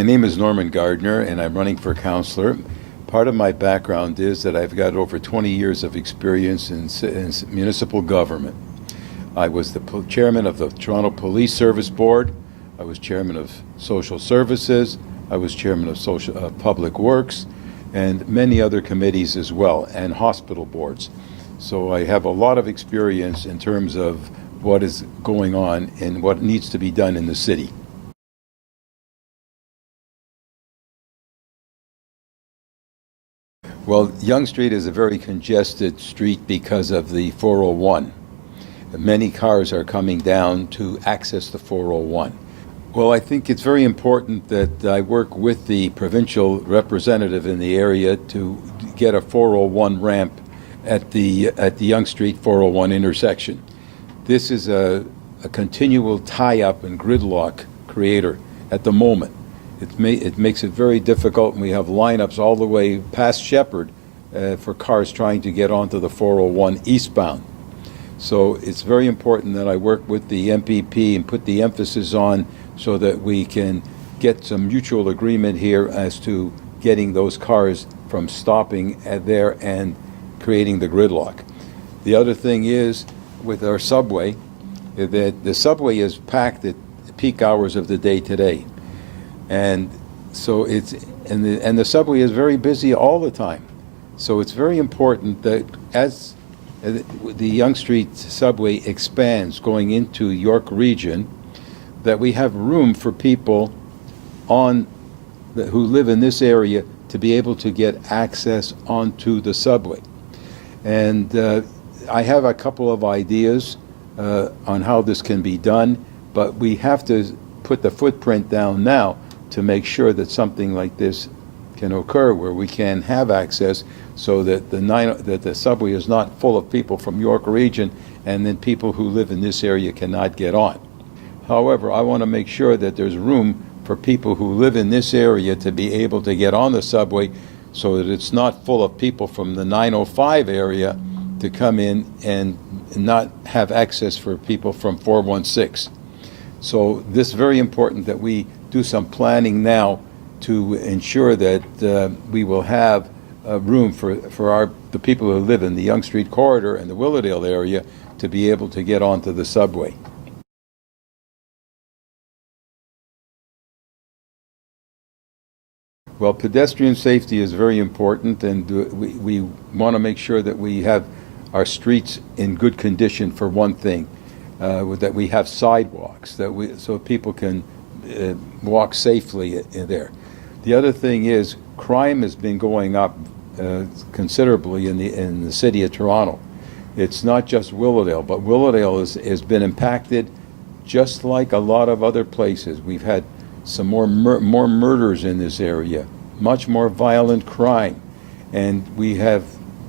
My name is Norman Gardner, and I'm running for councillor. Part of my background is that I've got over 20 years of experience in municipal government. I was the chairman of the Toronto Police Service Board. I was chairman of Social Services. I was chairman of Public Works, and many other committees as well, and hospital boards. So I have a lot of experience in terms of what is going on and what needs to be done in the city. Well, Yonge Street is a very congested street because of the 401. Many cars are coming down to access the 401. Well, I think it's very important that I work with the provincial representative in the area to get a 401 ramp at the Yonge Street 401 intersection. This is a continual tie-up and gridlock creator at the moment. It makes it very difficult, and we have lineups all the way past Shepherd for cars trying to get onto the 401 eastbound. So it's very important that I work with the MPP and put the emphasis on so that we can get some mutual agreement here as to getting those cars from stopping there and creating the gridlock. The other thing is, with our subway, that the subway is packed at peak hours of the day today. And so the subway is very busy all the time. So it's very important that as the Yonge Street subway expands going into York Region, that we have room for people who live in this area to be able to get access onto the subway. And I have a couple of ideas on how this can be done, but we have to put the footprint down now to make sure that something like this can occur, where we can have access, so that the subway is not full of people from York Region, and then people who live in this area cannot get on. However, I want to make sure that there's room for people who live in this area to be able to get on the subway, so that it's not full of people from the 905 area to come in and not have access for people from 416. So this is very important that we do some planning now to ensure that we will have room for the people who live in the Yonge Street corridor and the Willowdale area to be able to get onto the subway. Well, pedestrian safety is very important, and we want to make sure that we have our streets in good condition, for one thing, that we have sidewalks, so people can walk safely in there. The other thing is, crime has been going up considerably in the city of Toronto. It's not just Willowdale, but Willowdale has been impacted just like a lot of other places. We've had some more murders in this area, much more violent crime, and we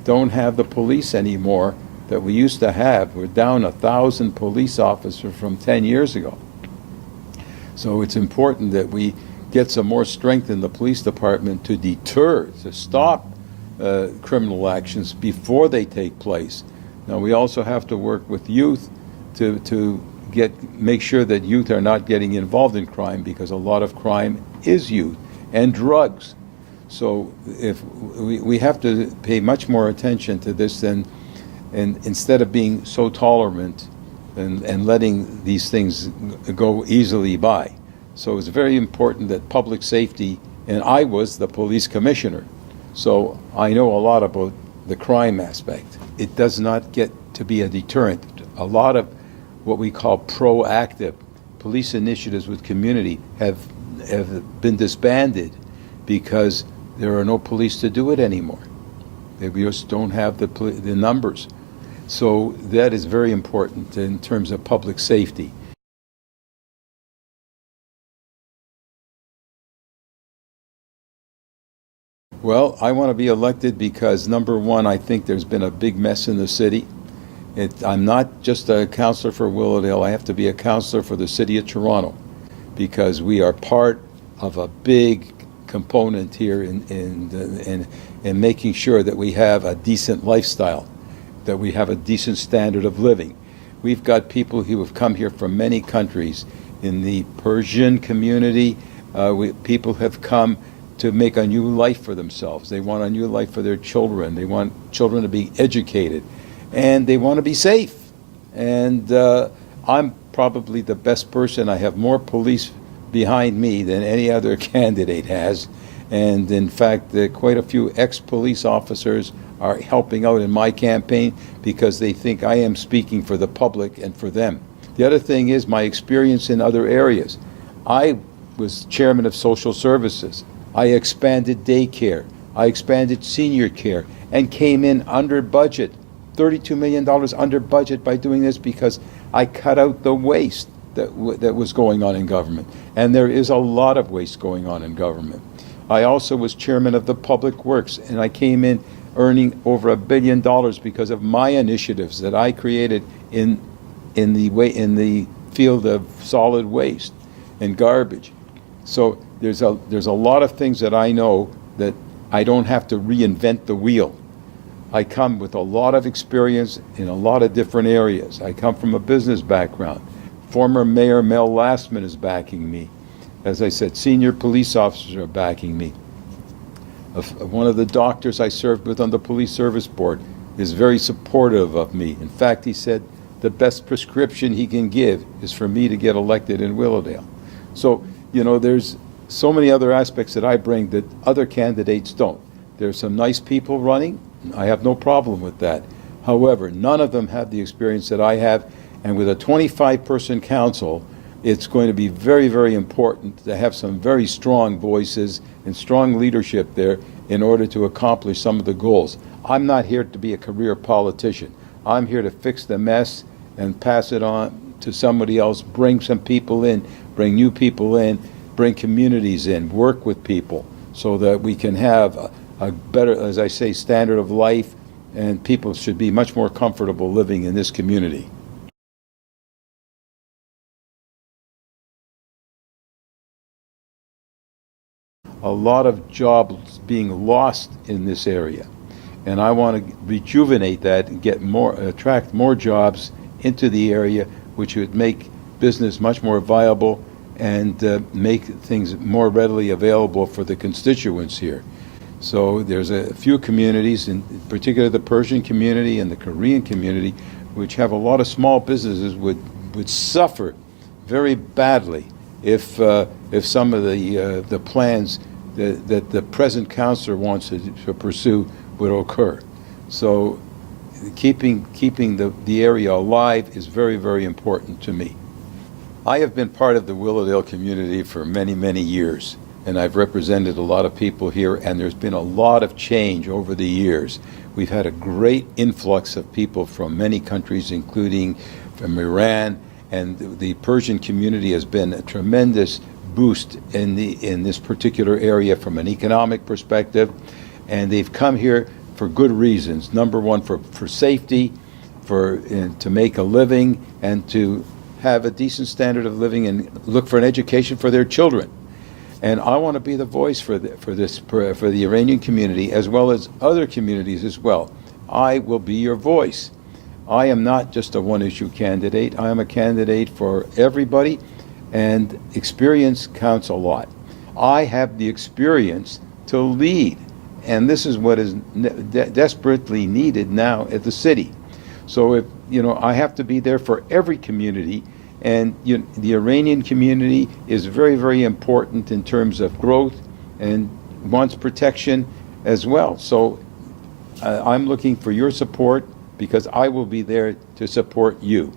don't have the police anymore that we used to have. We're down 1,000 police officers from 10 years ago. So it's important that we get some more strength in the police department to deter, to stop criminal actions before they take place. Now, we also have to work with youth to make sure that youth are not getting involved in crime, because a lot of crime is youth and drugs. So if we have to pay much more attention to this, and instead of being so tolerant and letting these things go easily by. So it's very important that public safety, and I was the police commissioner, so I know a lot about the crime aspect. It does not get to be a deterrent. A lot of what we call proactive police initiatives with community have been disbanded because there are no police to do it anymore. They just don't have the numbers. So that is very important in terms of public safety. Well, I want to be elected because, number one, I think there's been a big mess in the city. I'm not just a councillor for Willowdale. I have to be a councillor for the city of Toronto, because we are part of a big component here in making sure that we have a decent lifestyle, that we have a decent standard of living. We've got people who have come here from many countries, in the Persian community, People have come to make a new life for themselves. They want a new life for their children. They want children to be educated, and they want to be safe. And I'm probably the best person. I have more police behind me than any other candidate has. And in fact, quite a few ex-police officers are helping out in my campaign because they think I am speaking for the public and for them. The other thing is my experience in other areas. I was chairman of social services. I expanded daycare. I expanded senior care and came in under budget, $32 million under budget by doing this because I cut out the waste that was going on in government. And there is a lot of waste going on in government. I also was chairman of the Public Works, and I came in earning over $1 billion because of my initiatives that I created in the field of solid waste and garbage. So there's a lot of things that I know that I don't have to reinvent the wheel. I come with a lot of experience in a lot of different areas. I come from a business background. Former Mayor Mel Lastman is backing me. As I said, senior police officers are backing me. One of the doctors I served with on the police service board is very supportive of me. In fact, he said the best prescription he can give is for me to get elected in Willowdale. So, there's so many other aspects that I bring that other candidates don't. There's some nice people running. I have no problem with that. However, none of them have the experience that I have. And with a 25-person council, it's going to be very, very important to have some very strong voices and strong leadership there in order to accomplish some of the goals. I'm not here to be a career politician. I'm here to fix the mess and pass it on to somebody else, bring some people in, bring new people in, bring communities in, work with people so that we can have a better, as I say, standard of life, and people should be much more comfortable living in this community. A lot of jobs being lost in this area, and I want to rejuvenate that and attract more jobs into the area, which would make business much more viable and make things more readily available for the constituents here. So there's a few communities, in particular the Persian community and the Korean community, which have a lot of small businesses would suffer very badly if some of the plans that the present councillor wants to pursue would occur. So keeping the area alive is very, very important to me. I have been part of the Willowdale community for many, many years, and I've represented a lot of people here, and there's been a lot of change over the years. We've had a great influx of people from many countries, including from Iran, and the Persian community has been a tremendous boost in this particular area from an economic perspective, and they've come here for good reasons. Number one, for safety, to make a living, and to have a decent standard of living and look for an education for their children. And I want to be the voice for the Iranian community as well as other communities as well. I will be your voice. I am not just a one-issue candidate. I am a candidate for everybody, and experience counts a lot. I have the experience to lead, and this is what is desperately needed now at the city. So if I have to be there for every community, and the Iranian community is very, very important in terms of growth and wants protection as well. So I'm looking for your support because I will be there to support you.